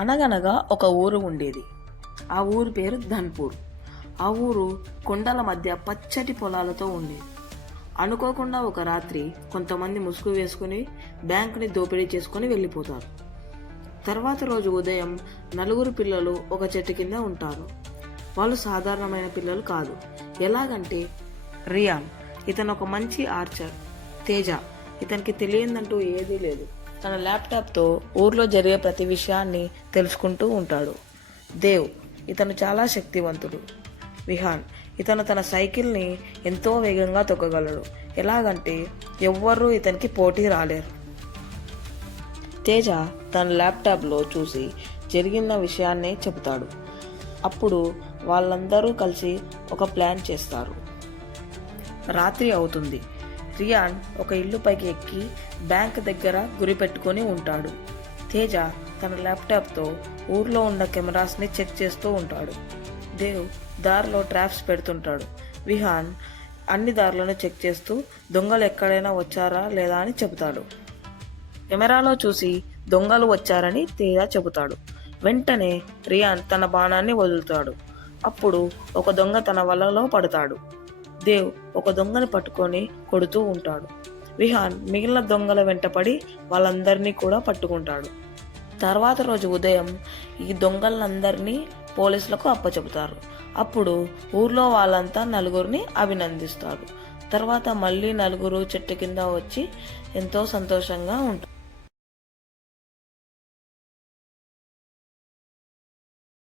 అనగనగా ఒక ఊరు ఉండేది. ఆ ఊరు పేరు ధన్పూర్. ఆ ఊరు కొండల మధ్య పచ్చటి పొలాలతో ఉండేది. అనుకోకుండా ఒక రాత్రి కొంతమంది ముసుగు వేసుకుని బ్యాంకుని దోపిడీ చేసుకుని వెళ్ళిపోతారు. తర్వాత రోజు ఉదయం నలుగురు పిల్లలు ఒక చెట్టు కింద ఉంటారు. వాళ్ళు సాధారణమైన పిల్లలు కాదు. ఎలాగంటే రియాన్, ఇతను ఒక మంచి ఆర్చర్. తేజ, ఇతనికి తెలియదంటూ ఏదీ లేదు. తన ల్యాప్టాప్తో ఊర్లో జరిగే ప్రతి విషయాన్ని తెలుసుకుంటూ ఉంటాడు. దేవ్, ఇతను చాలా శక్తివంతుడు. విహాన్, ఇతను తన సైకిల్ని ఎంతో వేగంగా తొక్కగలడు. ఎలాగంటే ఎవ్వరూ ఇతనికి పోటీ రాలేరు. తేజ తన ల్యాప్టాప్లో చూసి జరిగిన విషయాన్నే చెబుతాడు. అప్పుడు వాళ్ళందరూ కలిసి ఒక ప్లాన్ చేస్తారు. రాత్రి అవుతుంది. రియాన్ ఒక ఇల్లు పైకి ఎక్కి బ్యాంక్ దగ్గర గురి పెట్టుకొని ఉంటాడు. తేజ తన ల్యాప్టాప్తో ఊర్లో ఉన్న కెమెరాస్ని చెక్ చేస్తూ ఉంటాడు. దేవ్ దారిలో ట్రాప్స్ పెడుతుంటాడు. విహాన్ అన్ని దారులను చెక్ చేస్తూ దొంగలు ఎక్కడైనా వచ్చారా లేదా అని చెబుతాడు. కెమెరాలో చూసి దొంగలు వచ్చారని తేజ చెబుతాడు. వెంటనే రియాన్ తన బాణాన్ని వదులుతాడు. అప్పుడు ఒక దొంగ తన వలలో పడతాడు. దేవ్ ఒక దొంగని పట్టుకొని కొడుతూ ఉంటాడు. విహాన్ మిగిలిన దొంగల వెంటపడి వాళ్ళందరినీ కూడా పట్టుకుంటాడు. తర్వాత రోజు ఉదయం ఈ దొంగలందరినీ పోలీసులకు అప్పచెబుతారు. అప్పుడు ఊర్లో వాళ్ళంతా నలుగురిని అభినందిస్తారు. తర్వాత మళ్ళీ నలుగురు చెట్టు కింద వచ్చి ఎంతో సంతోషంగా ఉంటారు.